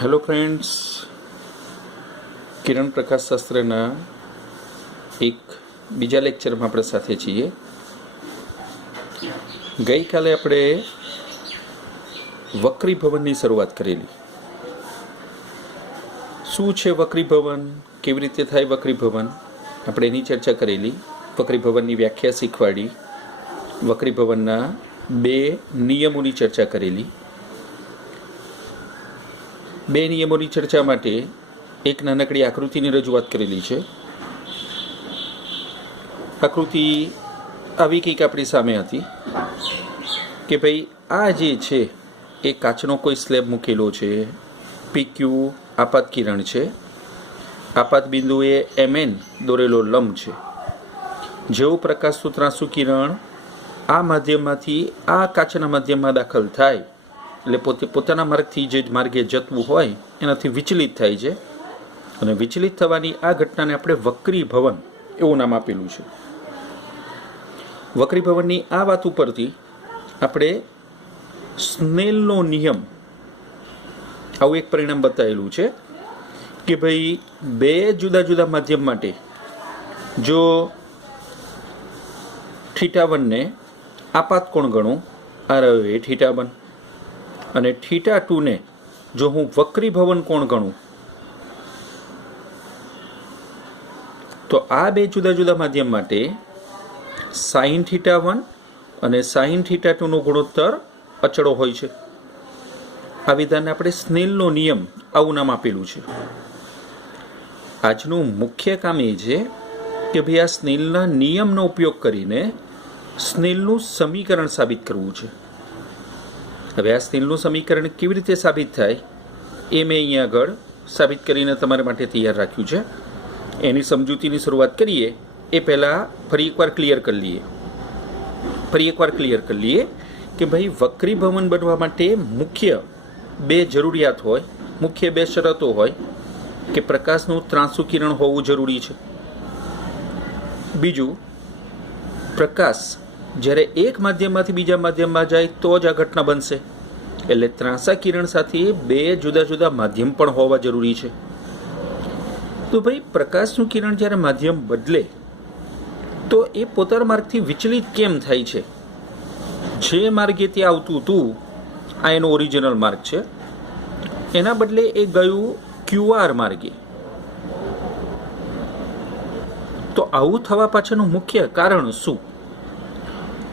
Hello friends, કિરણ પ્રકાશ શાસ્ત્રના એક બીજા લેક્ચરમાં આપણે સાથે છીએ. ગઈકાલે આપણે વક્રીભવનની શરૂઆત કરેલી. શું છે વક્રીભવન, કેવી રીતે થાય વક્રીભવન, આપણે એની ચર્ચા કરેલી. વક્રીભવનની વ્યાખ્યા શીખવાડી, વક્રીભવનના 2 નિયમોની ચર્ચા કરેલી. 2 નિયમોની ચર્ચા માટે એક નાનકડી આકૃતિની રજૂઆત કરેલી છે. આકૃતિ આવી કંઈક આપણી સામે હતી કે ભાઈ આ જે છે એ કાચનો કોઈ સ્લેબ મૂકેલો છે. PQ આપાત કિરણ છે, આપાત બિંદુએ MN દોરેલો લંબ છે. જેવું પ્રકાશનું ત્રાંસુ કિરણ આ માધ્યમમાંથી આ કાચના માધ્યમમાં દાખલ થાય એટલે પોતાના માર્ગથી જે માર્ગે જતું હોય એનાથી વિચલિત થાય છે, અને વિચલિત થવાની આ ઘટનાને આપણે વક્રીભવન એવું નામ આપેલું છે. વક્રીભવનની આ વાત ઉપરથી આપણે સ્નેલનો નિયમ આવું એક પરિણામ બતાવેલું છે કે ભાઈ 2 જુદા જુદા માધ્યમ માટે જો θ1 ને આપાત કોણ ગણું, આ રહ્યો એ θ1, અને θ2 ને જો હું વક્રીભવન કોણ ગણું તો આ 2 જુદા જુદા માધ્યમ માટે sin θ1 અને sin θ2 નો ગુણોત્તર અચળો હોય છે. આ વિધાનને આપણે સ્નેલનો નિયમ આવું નામ આપેલું છે. આજનું મુખ્ય કામ એ છે કે ભાઈ આ સ્નેલના નિયમનો ઉપયોગ કરીને સ્નેલનું સમીકરણ સાબિત કરવું છે. હવે આ સ્નેલનું સમીકરણ કેવી રીતે સાબિત થાય એ મેં અહીંયા આગળ સાબિત કરીને તમારા માટે તૈયાર રાખ્યું છે. એની સમજૂતીની શરૂઆત કરીએ એ પહેલાં ફરી એકવાર ક્લિયર કરી લઈએ કે ભાઈ વક્રીભવન બનવા માટે મુખ્ય 2 જરૂરિયાત હોય, મુખ્ય 2 શરતો હોય કે પ્રકાશનું ત્રાંસુ કિરણ હોવું જરૂરી છે. બીજું, પ્રકાશ જ્યારે એક માધ્યમમાંથી બીજા માધ્યમમાં જાય તો જ આ ઘટના બનશે, એટલે ત્રાંસા કિરણ સાથે 2 જુદા જુદા માધ્યમ પણ હોવા જરૂરી છે. તો ભાઈ પ્રકાશનું કિરણ જ્યારે માધ્યમ બદલે તો એ પોતાના માર્ગથી વિચલિત કેમ થાય છે? જે માર્ગે તે આવતું હતું આ એનો ઓરિજિનલ માર્ગ છે, એના બદલે એ ગયું QR માર્ગે. તો આવું થવા પાછળનું મુખ્ય કારણ શું?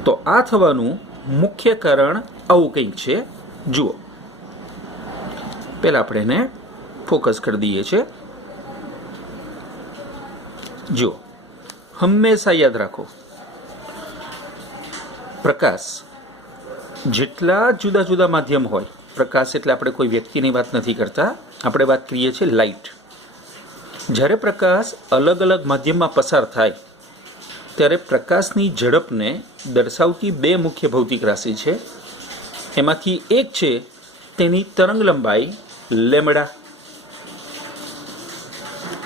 તો આ થવાનું મુખ્ય કારણ આવું કંઈક છે. જુઓ, પહેલાં આપણે એને ફોકસ કરી દઈએ છીએ. જુઓ, હંમેશા યાદ રાખો, પ્રકાશ જેટલા જુદા જુદા માધ્યમ હોય, પ્રકાશ એટલે આપણે કોઈ વ્યક્તિની વાત નથી કરતા, આપણે વાત કરીએ છીએ લાઇટ. જ્યારે પ્રકાશ અલગ અલગ માધ્યમમાં પસાર થાય ત્યારે પ્રકાશની ઝડપને દર્શાવતી 2 મુખ્ય ભૌતિક રાશિ છે. એમાંથી એક છે તેની તરંગ લંબાઈ લેમ્બડા,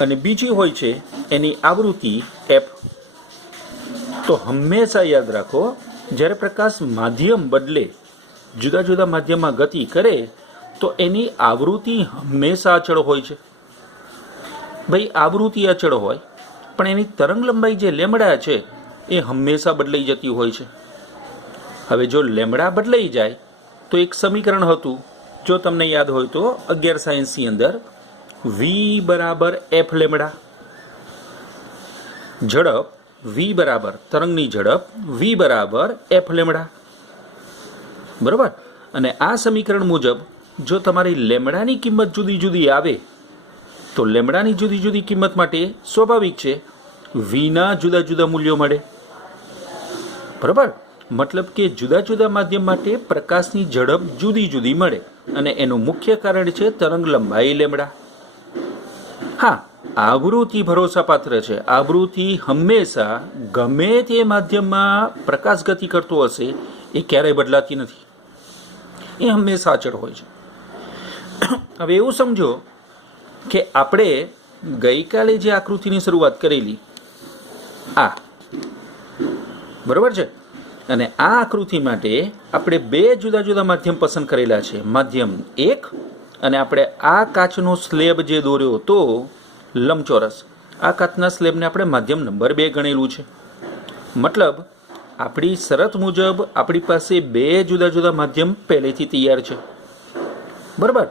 અને બીજી હોય છે એની આવૃત્તિ f. તો હંમેશા યાદ રાખો, જ્યારે પ્રકાશ માધ્યમ બદલે, જુદા જુદા માધ્યમમાં ગતિ કરે તો એની આવૃત્તિ હંમેશા અચળ હોય છે. ભાઈ આવૃત્તિ અચળ હોય પણ એની તરંગ લંબાઈ જે લેમ્બડા છે એ હંમેશા બદલાઈ જતી હોય છે. હવે જો લેમ્બડા બદલાઈ જાય તો એક સમીકરણ હતું, જો તમને યાદ હોય તો 11 સાયન્સની અંદર, v બરાબર f લેમ્બડા. ઝડપ v બરાબર, તરંગની ઝડપ v બરાબર f લેમ્બડા, બરાબર. અને આ સમીકરણ મુજબ જો તમારી લેમ્બડાની કિંમત જુદી જુદી આવે તો લેમ્બડાની જુદી જુદી કિંમત માટે સ્વાભાવિક છે વીના જુદા જુદા મૂલ્યો મળે, બરાબર. મતલબ કે જુદા જુદા માધ્યમ માટે પ્રકાશની ઝડપ જુદી જુદી મળે, અને એનું મુખ્ય કારણ છે તરંગ લંબાઈ લેમ્બડા. હા, આવૃત્તિ ભરોસાપાત્ર છે. આવૃત્તિ હંમેશા ગમે તે માધ્યમમાં પ્રકાશ ગતિ કરતો હશે એ ક્યારેય બદલાતી નથી, એ હંમેશા અચળ હોય છે. હવે એવું સમજો કે આપણે ગઈકાલે જે આકૃતિની શરૂઆત કરેલી આ, બરોબર છે, અને આ આકૃતિ માટે આપણે 2 જુદા જુદા માધ્યમ પસંદ કરેલા છે, માધ્યમ 1 અને આપણે આ કાચનો સ્લેબ જે દોર્યો હતો લંબચોરસ, આ કાચના સ્લેબને આપણે માધ્યમ નંબર 2 ગણેલું છે. મતલબ આપણી શરત મુજબ આપણી પાસે 2 જુદા જુદા માધ્યમ પહેલેથી તૈયાર છે. બરાબર.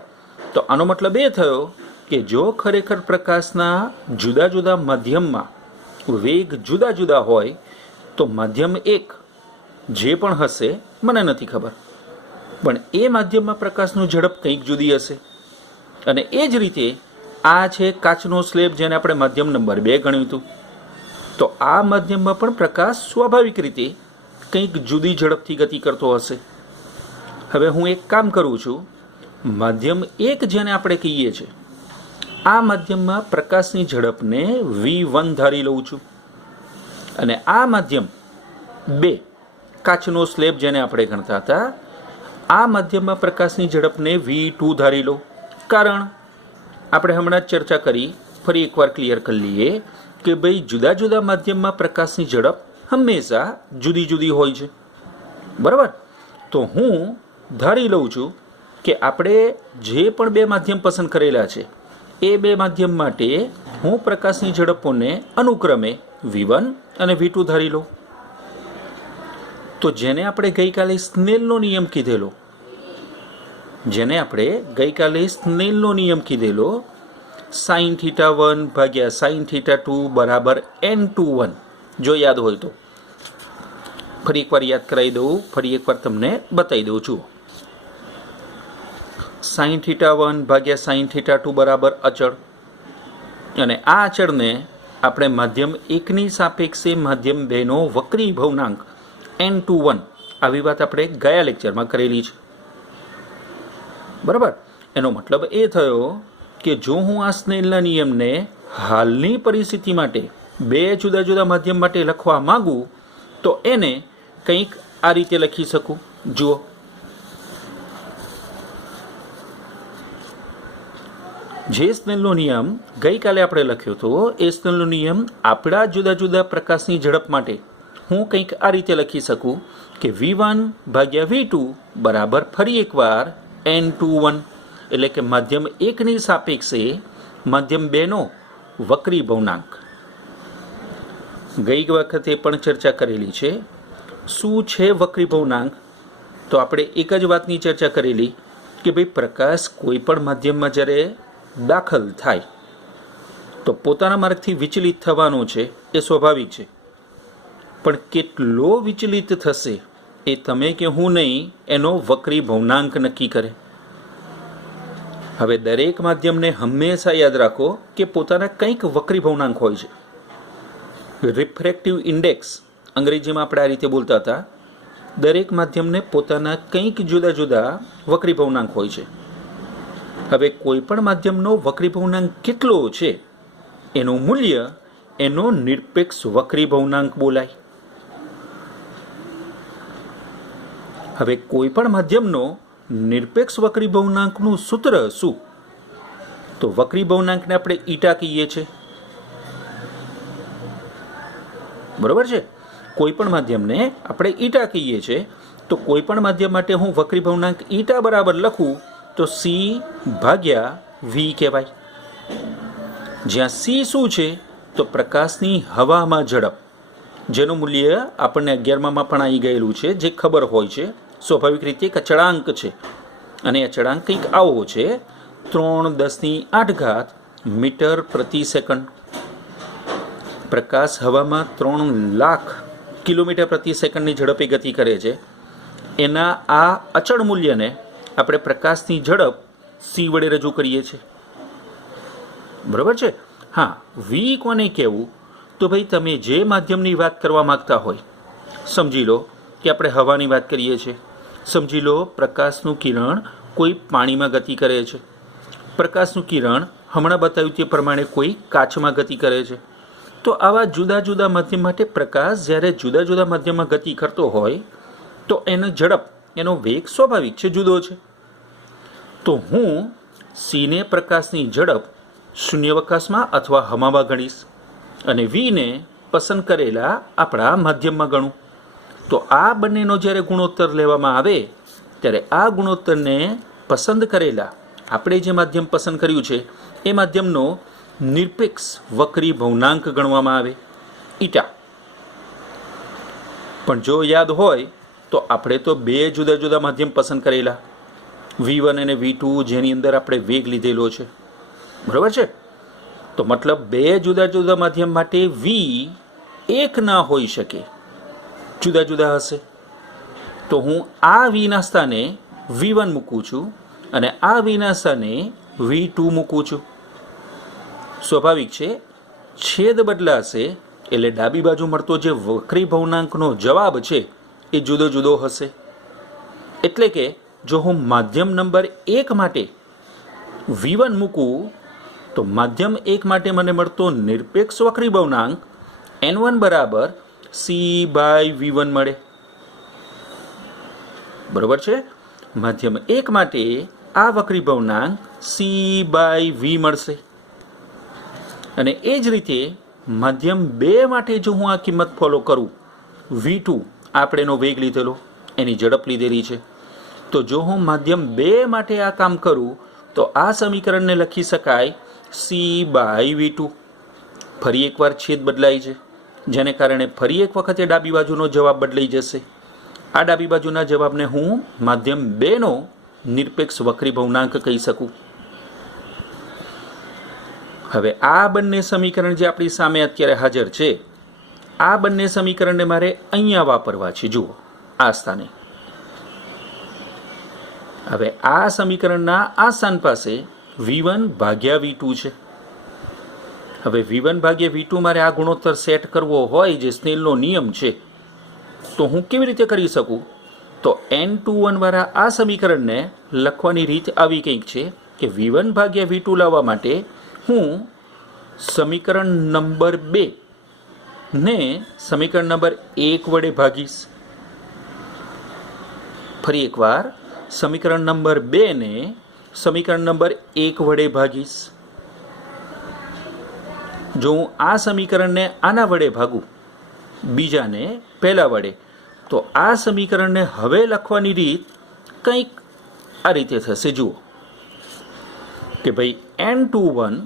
તો આનો મતલબ એ થયો કે જો ખરેખર પ્રકાશના જુદા જુદા માધ્યમમાં વેગ જુદા જુદા હોય તો માધ્યમ 1 જે પણ હશે મને નથી ખબર, પણ એ માધ્યમમાં પ્રકાશનું ઝડપ કંઈક જુદી હશે. અને એ જ રીતે આ છે કાચનો સ્લેબ જેને આપણે માધ્યમ નંબર 2 ગણ્યું હતું. તો આ માધ્યમમાં પણ પ્રકાશ સ્વાભાવિક રીતે કંઈક જુદી ઝડપથી ગતિ કરતો હશે. હવે હું એક કામ કરું છું, માધ્યમ 1 જેને આપણે કહીએ છીએ આ માધ્યમમાં પ્રકાશની ઝડપને v1 ધારી લઉં છું, અને આ માધ્યમ 2 કાચનો સ્લેબ જેને આપણે ગણતા હતા આ માધ્યમમાં પ્રકાશની ઝડપને v2 ધારી લો. કારણ આપણે હમણાં જ ચર્ચા કરી, ફરી એકવાર ક્લિયર કરી લઈએ કે ભાઈ જુદા જુદા માધ્યમમાં પ્રકાશની ઝડપ હંમેશા જુદી જુદી હોય છે. બરાબર. તો હું ધારી લઉં છું કે આપણે જે પણ 2 માધ્યમ પસંદ કરેલા છે એ 2 માધ્યમ માટે હું પ્રકાશની ઝડપોને અનુક્રમે v1 અને v2 ધારી લઉં. તો જેને આપણે ગઈકાલે સ્નેલનો નિયમ કીધેલો, sin θ1 ભાગ્યા sin θ2 બરાબર n2 1, જો યાદ હોય તો ફરી એકવાર યાદ કરાવી દઉં, ફરી એકવાર તમને બતાવી દઉં છું. sin θ1 ભાગ્યા sin θ2 બરાબર અચળ, અને આ અચળને આપણે માધ્યમ 1ની સાપેક્ષે માધ્યમ 2નો વક્રી ભવનાંક n21, આવી વાત આપણે ગયા લેક્ચરમાં કરેલી છે. બરાબર. એનો મતલબ એ થયો કે જો હું આ સ્નેલના નિયમને હાલની પરિસ્થિતિ માટે 2 જુદા જુદા માધ્યમ માટે લખવા માંગુ તો એને કંઈક આ રીતે લખી શકું. જુઓ, જે સ્નેલનો નિયમ ગઈકાલે આપણે લખ્યો હતો એ સ્નેલનો નિયમ આપણા જુદા જુદા પ્રકાશની ઝડપ માટે હું કંઈક આ રીતે લખી શકું કે v1 ભાગ્યા v2 બરાબર ફરી એકવાર n21, એટલે કે માધ્યમ 1ની સાપેક્ષે માધ્યમ 2નો વક્રી ભવનાંક. ગઈ વખતે પણ ચર્ચા કરેલી છે. શું છે વક્રી ભવનાંક? તો આપણે એક જ વાતની ચર્ચા કરેલી કે ભાઈ પ્રકાશ કોઈ પણ માધ્યમમાં જ્યારે દાખલ થાય તો પોતાના માર્ગથી વિચલિત થવાનો છે, એ સ્વાભાવિક છે, પણ કેટલો વિચલિત થશે એ તમે કે હું નહીં, એનો વક્રી ભવનાંક નક્કી કરે. હવે દરેક માધ્યમને હંમેશા યાદ રાખો કે પોતાના કંઈક વક્રી ભવનાંક હોય છે. રિફ્રેક્ટિવ ઇન્ડેક્સ અંગ્રેજીમાં આપણે આ રીતે બોલતા હતા. દરેક માધ્યમને પોતાના કંઈક જુદા જુદા વક્રી ભવનાંક હોય છે. હવે કોઈ પણ માધ્યમનો વક્રી ભવનાંક કેટલો છે એનું મૂલ્ય એનો નિરપેક્ષ વક્રી ભવનાંક બોલાય. હવે કોઈ પણ માધ્યમનો નિરપેક્ષ વક્રી ભવનાંકનું સૂત્ર શું? તો વક્રી ભવનાંકને આપણે ઈટા કહીએ છીએ. બરોબર છે. કોઈ પણ માધ્યમને આપણે ઈટા કહીએ છીએ. તો કોઈ પણ માધ્યમ માટે હું વક્રી ભવનાંક ઈટા બરાબર લખું તો c ભાગ્યા v કહેવાય. જ્યાં c શું છે? તો પ્રકાશની હવામાં ઝડપ, જેનું મૂલ્ય આપણને 11માં પણ આવી ગયેલું છે, જે ખબર હોય છે. સ્વાભાવિક રીતે એક અચળાંક છે, અને અચળાંક કંઈક આવો છે 3×10⁸ મીટર પ્રતિ સેકન્ડ. પ્રકાશ હવામાં 3 લાખ કિલોમીટર પ્રતિ સેકન્ડની ઝડપે ગતિ કરે છે. એના આ અચળ મૂલ્યને આપણે પ્રકાશની ઝડપ c વડે રજૂ કરીએ છીએ. બરાબર છે. હા, v કોને કહેવું? તો ભાઈ તમે જે માધ્યમની વાત કરવા માગતા હોય, સમજી લો કે આપણે હવાની વાત કરીએ છીએ, સમજી લો પ્રકાશનું કિરણ કોઈ પાણીમાં ગતિ કરે છે, પ્રકાશનું કિરણ હમણાં બતાવ્યું તે પ્રમાણે કોઈ કાચમાં ગતિ કરે છે. તો આવા જુદા જુદા માધ્યમ માટે પ્રકાશ જ્યારે જુદા જુદા માધ્યમમાં ગતિ કરતો હોય તો એનો ઝડપ, એનો વેગ સ્વાભાવિક છે, જુદો છે. તો હું c ને પ્રકાશની ઝડપ શૂન્યાવકાશમાં અથવા હવામાં ગણીશ અને v ને પસંદ કરેલા આપણા માધ્યમમાં ગણું. તો આ બંનેનો જ્યારે ગુણોત્તર લેવામાં આવે ત્યારે આ ગુણોત્તરને પસંદ કરેલા આપણે જે માધ્યમ પસંદ કર્યું છે એ માધ્યમનો નિરપેક્ષ વક્રી ભવનાંક ગણવામાં આવે ઈટા. પણ જો યાદ હોય તો આપણે તો બે જુદા જુદા માધ્યમ પસંદ કરેલા, V1 અને V2, જેની અંદર આપણે વેગ લીધેલો છે, બરાબર છે. તો મતલબ બે જુદા જુદા માધ્યમ માટે V એક ના હોઈ શકે, જુદા જુદા હશે. તો હું આ Vના સ્થાને V1 મૂકું છું અને આ Vના સ્થાને V2 મૂકું છું. સ્વાભાવિક છે, છેદ બદલાશે એટલે ડાબી બાજુ મળતો જે વક્રી ભવનાંકનો જવાબ છે એ જુદો જુદો હશે. એટલે કે જો હું માધ્યમ નંબર 1 માટે V1 મૂકું તો માધ્યમ 1 માટે મને મળતો નિરપેક્ષ વક્રી ભવનાંક N1 બરાબર C/V1 મળે, બરોબર છે. માધ્યમ 1 માટે આ વક્રી ભવનાંક C/V મળશે. અને એ જ રીતે માધ્યમ 2 માટે જો હું આ કિંમત ફોલો કરું, V2 આપણે એનો વેગ લીધેલો, એની ઝડપ લીધેલી છે, તો જો હું માધ્યમ 2 માટે આ કામ કરું તો આ સમીકરણને લખી શકાય C/V2. ફરી એકવાર છેદ બદલાય છે, જેને કારણે ફરી એક વખતે ડાબી બાજુનો જવાબ બદલાઈ જશે. આ ડાબી બાજુના જવાબને હું માધ્યમ 2નો નિરપેક્ષ વક્રી ભવનાંક કહી શકું. હવે આ બંને સમીકરણ જે આપણી સામે અત્યારે હાજર છે, આ બંને સમીકરણને મારે અહીંયા વાપરવા છે. જુઓ આ સ્થાને. હવે આ સમીકરણના આ સ્થાન પાસે V1 ભાગ્યા V2 છે. હવે V1 ભાગ્યા V2 મારે આ ગુણોત્તર સેટ કરવો હોય, જે સ્નેલનો નિયમ છે, તો હું કેવી રીતે કરી શકું? તો N21 વાળા આ સમીકરણને લખવાની રીત આવી કંઈક છે કે V1 ભાગ્યા V2 લાવવા માટે હું સમીકરણ નંબર 2 ને સમીકરણ નંબર 1 વડે ભાગીશ. ફરી એકવાર સમીકરણ નંબર 2 ને સમીકરણ નંબર 1 વડે ભાગીશ. જો હું આ સમીકરણને આના વડે ભાગું, બીજાને પહેલા વડે, તો આ સમીકરણને હવે લખવાની રીત કંઈક આ રીતે થશે. જુઓ કે ભાઈ N21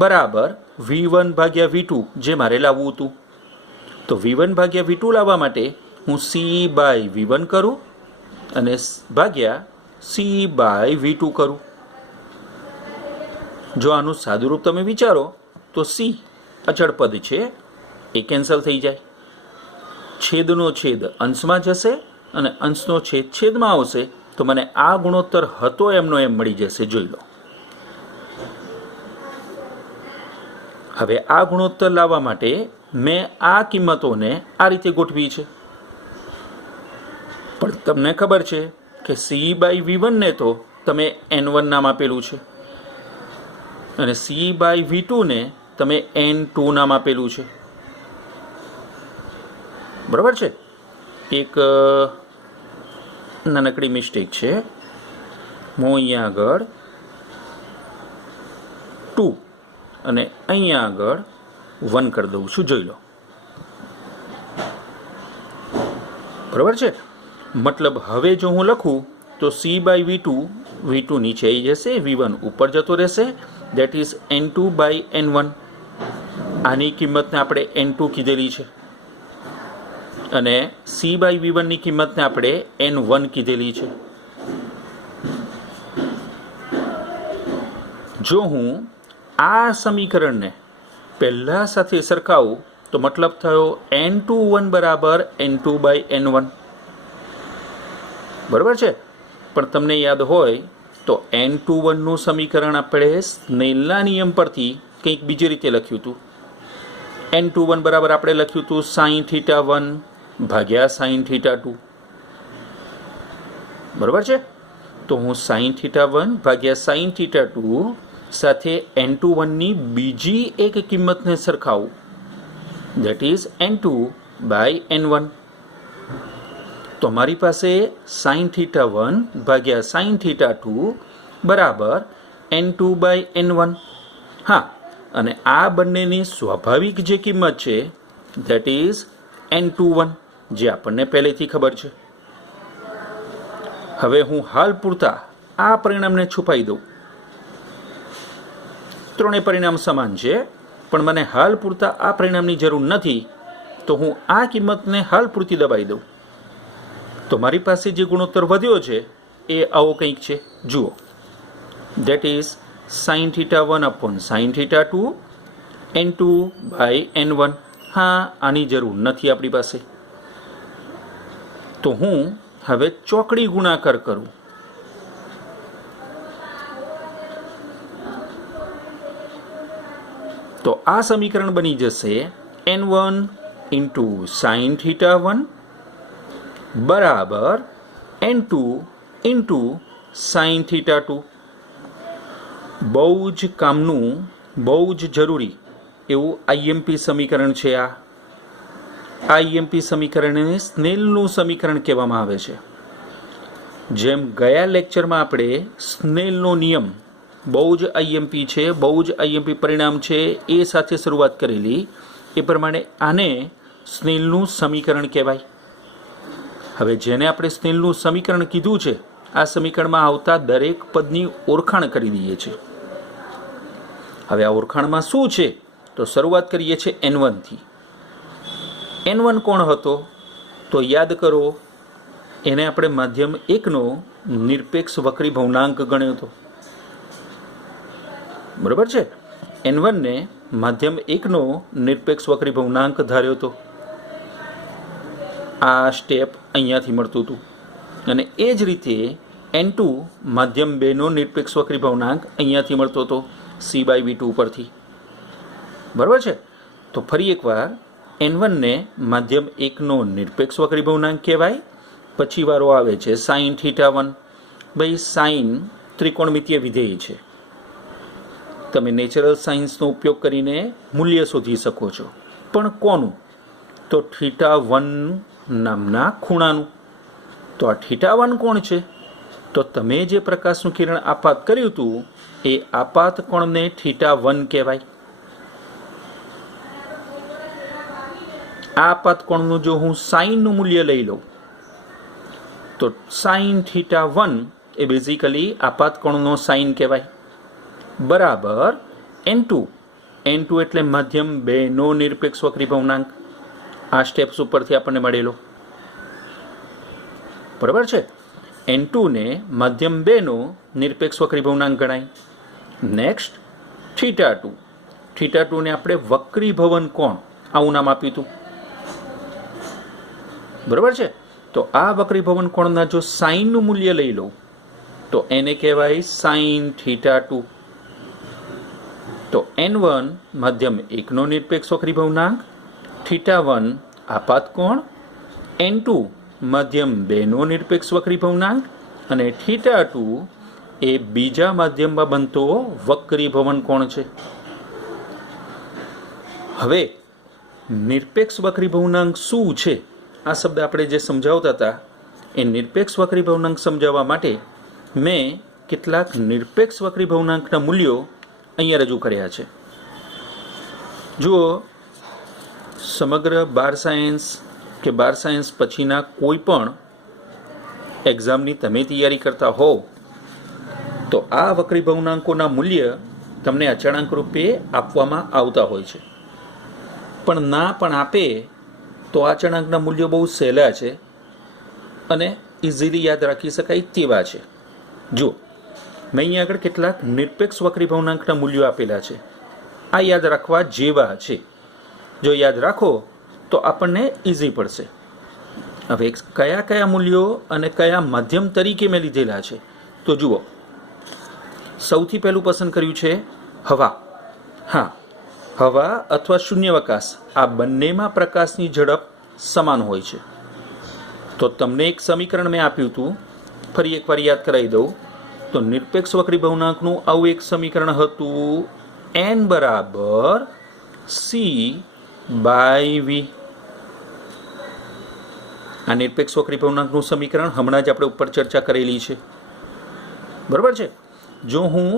બરાબર V1 ભાગ્યા V2 જે મારે લાવવું હતું. તો V1 ભાગ્યા V2 લાવવા માટે હું C/V1 કરું અને ભાગ્યા C/V2 કરું. જો આનું સાદુરૂપ તમે વિચારો તો C અચળ પદ છે, એ કેન્સલ થઈ જાય. છેદનો છેદ અંશમાં જશે અને અંશનો છેદ છેદમાં આવશે, તો મને આ ગુણોત્તર હતો એમનો એમ મળી જશે. જોઈ લો. હવે આ ગુણોત્તર લાવવા માટે મેં આ કિંમતોને આ રીતે ગોઠવી છે, પણ તમને ખબર છે કે C/V1 ને તો તમે N1 નામ આપેલું છે અને C/V2 ને તમે N2 નામ આપેલું છે, બરાબર છે. એક નાનકડી મિસ્ટેક છે, હું અહીંયા આગળ 2 અને અહીંયા આગળ 1 કરી દઉં છું. જોઈ લો, બરાબર છે. મતલબ હવે જો હું લખું તો C/V2, V2 નીચે આવી જશે, V1 ઉપર જતો રહેશે, દેટ ઇઝ N2/N1. આની કિંમતને આપણે N2 કીધેલી છે અને C/V1 ની કિંમતને આપણે N1 કીધેલી છે. જો હું આ સમીકરણને પહેલા સાથે સરખાવું તો મતલબ થયો N21 બરાબર N2/N1, બરાબર છે. પણ તમને યાદ હોય તો N21 નું સમીકરણ આપણે સ્નેલના નિયમ પરથી કંઈક બીજી રીતે લખ્યું હતું. N21 બરાબર આપણે લખ્યું હતું sin θ1 ભાગ્યા sin θ2, બરાબર છે. તો હું sin θ1 ભાગ્યા sin θ2 સાથે N21 ની બીજી એક કિંમતને સરખાવું, દેટ ઇઝ N2/N1. તો મારી પાસે sin θ1 ભાગ્યા sin θ2 બરાબર N2/N1. હા, અને આ બંનેની સ્વાભાવિક જે કિંમત છે દેટ ઇઝ N21, જે આપણને પહેલેથી ખબર છે. હવે હું હાલ પૂરતા આ પરિણામને છુપાઈ દઉં ત્રણેય પરિણામ સમાન છે, પણ મને હાલ પૂરતા આ પરિણામની જરૂર નથી, તો હું આ કિંમતને હાલ પૂરતી દબાવી દઉં, તો મારી પાસે જે ગુણોત્તર વધ્યો છે એ આવો કંઈક છે. જુઓ, that is sin θ1 sin θ2 n2/n1. હા, આની જરૂર નથી આપણી પાસે, તો હું હવે ચોકડી ગુણાકાર કરું. તો આ સમીકરણ બની જશે n1 sin θ1 બરાબર n2 sin θ2. બહુ જ કામનું, બહુ જ જરૂરી એવું આઈએમપી સમીકરણ છે. આ આઈએમપી સમીકરણને સ્નેલનું સમીકરણ કહેવામાં આવે છે. જેમ ગયા લેક્ચરમાં આપણે સ્નેલનો નિયમ, બહુ જ આઈએમપી છે, બહુ જ આઈએમપી પરિણામ છે, એ સાથે શરૂઆત કરેલી, એ પ્રમાણે આને સ્નેલનું સમીકરણ કહેવાય. હવે જેને આપણે સ્નેલનું સમીકરણ કીધું છે, આ સમીકરણમાં આવતા દરેક પદની ઓળખાણ કરી દઈએ છીએ. હવે આ ઓળખાણમાં શું છે, તો શરૂઆત કરીએ છીએ n1 થી. n1 કોણ હતો, તો યાદ કરો, એને આપણે માધ્યમ 1નો નિરપેક્ષ વક્રી ભવનાંક ગણ્યો હતો. બરાબર છે? n1 ને માધ્યમ 1નો નિરપેક્ષ વક્રી ભવનાંક ધાર્યો હતો. આ સ્ટેપ અહીંયાથી મળતું હતું. અને એ જ રીતે n2 માધ્યમ 2નો નિરપેક્ષ વક્રી ભવનાંક અહીંયાથી મળતો હતો c/v2 પરથી. બરાબર છે? તો ફરી એકવાર n1 ને માધ્યમ 1નો નિરપેક્ષ વક્રી ભવનાંક કહેવાય. પછી વારો આવે છે sin θ1. ભાઈ, સાઇન ત્રિકોણમિતીય વિધેય છે. તમે નેચરલ સાયન્સનો ઉપયોગ કરીને મૂલ્ય શોધી શકો છો, પણ કોનું? તો θ1 નામના ખૂણાનું. તો આ θ1 કોણ છે? તો તમે જે પ્રકાશનું કિરણ આપાત કર્યું હતું એ આપાત કોણને θ1 કહેવાય. આ આપાત કોણનું જો હું સાઇનનું મૂલ્ય લઈ લઉં, તો sin θ1 એ બેઝિકલી આપાત કોણનો સાઇન કહેવાય. બરાબર n2 એટલે માધ્યમ 2નો નિરપેક્ષ વક્રી ભવનાંક. આ સ્ટેપ્સ ઉપરથી આપણને મળેલો. બરાબર છે? n2 ને માધ્યમ 2નો નિરપેક્ષ વક્રી ભવનાંક ગણાય. નેક્સ્ટ θ2 ને આપણે વક્રી ભવન કોણ આવું નામ આપ્યું હતું. બરાબર છે? તો આ વક્રી ભવન કોણના જો સાઇનનું મૂલ્ય લઈ લઉં, તો એને કહેવાય sin θ2. તો n1 માધ્યમ 1નો નિરપેક્ષ વક્રી ભવનાંક, θ1 આપાત કોણ, n2 માધ્યમ 2નો નિરપેક્ષ વક્રી ભવનાંક, અને θ2 એ બીજા માધ્યમમાં બનતો વક્રી ભવન કોણ છે. હવે નિરપેક્ષ વક્રી ભવનાંક શું છે, આ શબ્દ આપણે જે સમજાવતા હતા, એ નિરપેક્ષ વક્રી ભવનાંક સમજાવવા માટે મેં કેટલાક નિરપેક્ષ વક્રી ભવનાંકના મૂલ્યો અહીંયા રજૂ કર્યા છે. જુઓ, સમગ્ર બાર સાયન્સ કે બાર સાયન્સ પછીના કોઈ પણ એક્ઝામની તમે તૈયારી કરતા હોવ, તો આ વક્રી ભવનાંકોના મૂલ્ય તમને અચળાંક રૂપે આપવામાં આવતા હોય છે. પણ ના પણ આપે તો આ અચળાંકના મૂલ્યો બહુ સહેલા છે અને ઇઝીલી યાદ રાખી શકાય તેવા છે. જુઓ, મેં અહીંયા આગળ કેટલાક નિરપેક્ષ વક્રી ભવનાંકના મૂલ્યો આપેલા છે. આ યાદ રાખવા જેવા છે. જો યાદ રાખો તો આપણને ઇઝી પડશે. હવે કયા કયા મૂલ્યો અને કયા માધ્યમ તરીકે મેં લીધેલા છે, તો જુઓ, સૌથી પહેલું પસંદ કર્યું છે હવા. હા, હવા અથવા શૂન્યાવકાશ, આ બંનેમાં પ્રકાશની ઝડપ સમાન હોય છે. તો તમને એક સમીકરણ મેં આપ્યું હતું, ફરી એકવાર યાદ કરાવી દઉં. તો નિરપેક્ષ વક્રી ભવનાંકનું આવું એક સમીકરણ હતું, n બરાબર c/v. આ નિરપેક્ષ વક્રી ભવનાંકનું સમીકરણ હમણાં જ આપણે ઉપર ચર્ચા કરેલી છે. બરાબર છે? જો હું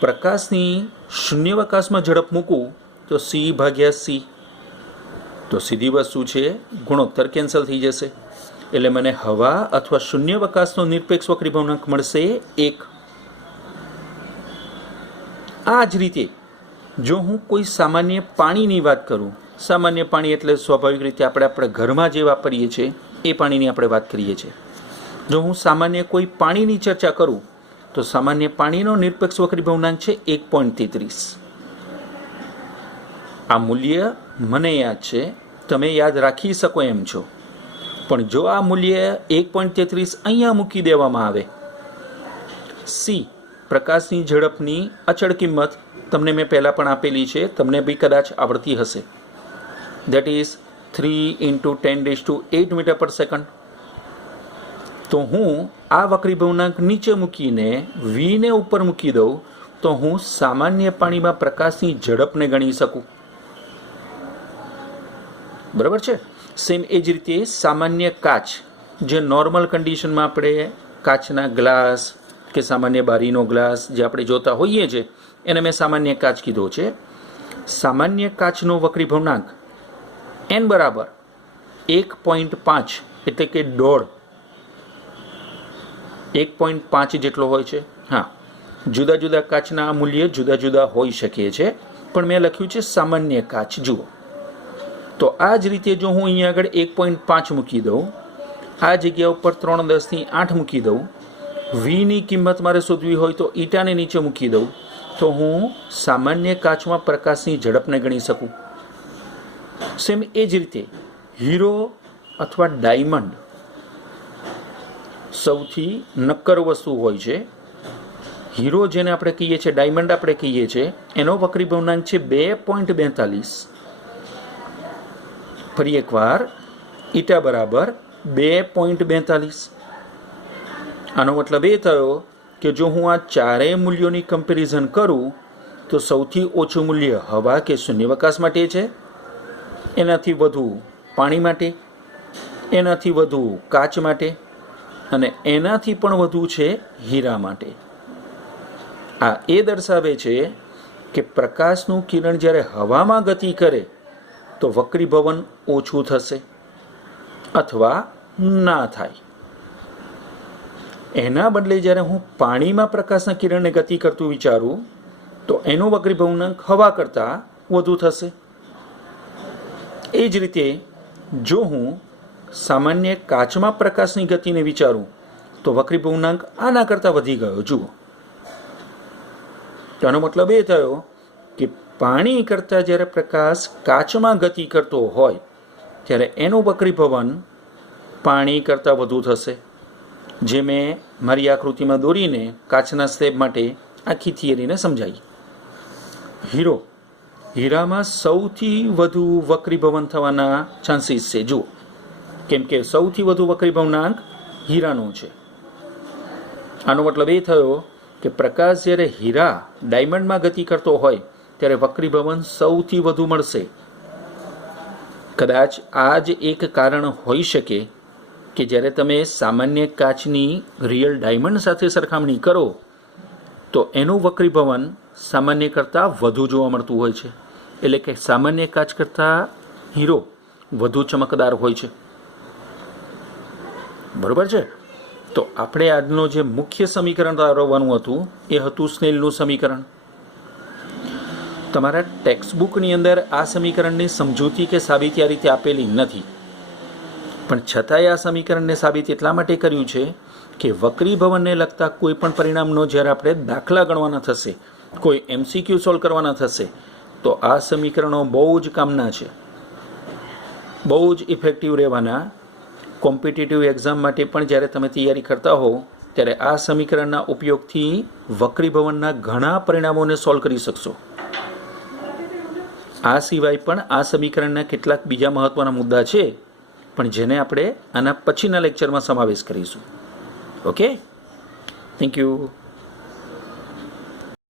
પ્રકાશની શૂન્યાવકાશમાં ઝડપ મૂકું તો c/c. તો સીધી વસ્તુ છે, ગુણોત્તર કેન્સલ થઈ જશે. એટલે મને હવા અથવા શૂન્યાવકાશનો નિરપેક્ષ વક્રી ભવનાંક મળશે 1. આ જ રીતે જો હું કોઈ સામાન્ય પાણીની વાત કરું, સામાન્ય પાણી એટલે સ્વાભાવિક રીતે આપણે ઘરમાં જે વાપરીએ છીએ એ પાણીની આપણે વાત કરીએ છીએ. જો હું સામાન્ય કોઈ પાણીની ચર્ચા કરું તો સામાન્ય પાણીનો નિરપેક્ષ વક્રીભવનાંક છે 1.33. આ મૂલ્ય મને યાદ છે, તમે યાદ રાખી શકો એમ છો, પણ જો આ મૂલ્ય 1.33 અહીંયા મૂકી દેવામાં આવે, સી પ્રકાશની ઝડપની અચળ કિંમત તમને મેં પહેલાં પણ આપેલી છે, તમને બી કદાચ આવડતી હશે, દેટ ઇઝ 3 × 10⁸ મીટર પર સેકન્ડ. તો હું આ વક્રીભવનાંક નીચે મૂકીને વીને ઉપર મૂકી દઉં તો હું સામાન્ય પાણીમાં પ્રકાશની ઝડપને ગણી શકું. બરાબર છે. સેમ એ જ રીતે સામાન્ય કાચ, જે નોર્મલ કન્ડિશનમાં આપણે કાચના ગ્લાસ કે સામાન્ય બારીનો ગ્લાસ જે આપણે જોતા હોઈએ છીએ એને મેં સામાન્ય કાચ કીધો છે. સામાન્ય કાચનો વક્રીભવનાંક n બરાબર 1.5 એટલે કે 1.5 જેટલો હોય છે. હા, જુદા જુદા કાચના મૂલ્ય જુદા જુદા હોઈ શકે છે, પણ મેં લખ્યું છે સામાન્ય કાચ. જુઓ તો આ જ રીતે જો હું અહીંયા આગળ 1.5 મૂકી દઉં, આ જગ્યા ઉપર 3×10⁸ મૂકી દઉં, વીની કિંમત મારે શોધવી હોય તો ઈટાને નીચે મૂકી દઉં તો હું સામાન્ય કાચમાં પ્રકાશની ઝડપને ગણી શકું. સેમ એ જ રીતે હીરો અથવા ડાયમંડ સૌથી નક્કર વસ્તુ હોય છે. હીરો જેને આપણે કહીએ છીએ, ડાયમંડ આપણે કહીએ છીએ, એનો વક્રીભવનાંક છે 2.42. ફરી એકવાર ઈટા બરાબર 2.42. આનો મતલબ એ થયો કે જો હું આ ચારેય મૂલ્યોની કમ્પેરિઝન કરું તો સૌથી ઓછું મૂલ્ય હવા કે શૂન્યાવકાશ માટે છે, એનાથી વધુ પાણી માટે, એનાથી વધુ કાચ માટે અને એનાથી પણ વધુ છે હીરા માટે. આ એ દર્શાવે છે કે પ્રકાશનું કિરણ જ્યારે હવામાં ગતિ કરે તો વક્રીભવન ઓછું થશે અથવા ના થાય. એના બદલે જ્યારે હું પાણીમાં પ્રકાશના કિરણને ગતિ કરતું વિચારું તો એનો વક્રીભવનાંક હવા કરતાં વધુ થશે. એ જ રીતે જો હું સામાન્ય કાચમાં પ્રકાશની ગતિને વિચારું તો વક્રીભવનાંક આના કરતાં વધી ગયો. જુઓ, તેનો મતલબ એ થયો કે પાણી કરતાં જ્યારે પ્રકાશ કાચમાં ગતિ કરતો હોય ત્યારે એનું વક્રીભવન પાણી કરતાં વધુ થશે. જે મેં મારી આકૃતિમાં દોરીને કાચના સ્લેબ માટે આખી થિયરીને સમજાવી. હીરામાં સૌથી વધુ વક્રીભવન થવાના ચાન્સીસ છે. જુઓ, કેમ કે સૌથી વધુ વક્રીભવનાંક હીરાનો છે. આનો મતલબ એ થયો કે પ્રકાશ જ્યારે હીરા ડાયમંડમાં ગતિ કરતો હોય ત્યારે વક્રીભવન સૌથી વધુ મળશે. કદાચ આ જ એક કારણ હોઈ શકે કે જ્યારે તમે સામાન્ય કાચની રિયલ ડાયમંડ સાથે સરખામણી કરો તો એનું વક્રીભવન સામાન્ય કરતાં વધુ જોવા મળતું હોય છે. એટલે કે સામાન્ય કાચ કરતાં હીરો વધુ ચમકદાર હોય છે. બરાબર છે. તો આપણે આજનો જે મુખ્ય સમીકરણ તારવવાનું હતું એ હતું સ્નેલનું સમીકરણ. તમારા ટેક્સ્ટબુકની અંદર આ સમીકરણની સમજૂતી કે સાબિતી આ રીતે આપેલી નથી, પણ છતાંય આ સમીકરણને સાબિત એટલા માટે કર્યું છે કે વક્રીભવનને લગતા કોઈ પણ પરિણામનો જ્યારે આપણે દાખલા ગણવાના થશે, કોઈ MCQ સોલ્વ કરવાના થશે તો આ સમીકરણો બહુ જ કામના છે, બહુ જ ઇફેક્ટિવ રહેવાના. કોમ્પિટિટિવ એક્ઝામ માટે પણ જ્યારે તમે તૈયારી કરતા હો ત્યારે આ સમીકરણના ઉપયોગથી વક્રીભવનના ઘણા પરિણામોને સોલ્વ કરી શકશો. આ સિવાય પણ આ સમીકરણના કેટલાક બીજા મહત્ત્વના મુદ્દા છે પણ જેને આપણે આના પછીના લેક્ચરમાં સમાવેશ કરીશું. Okay, thank you.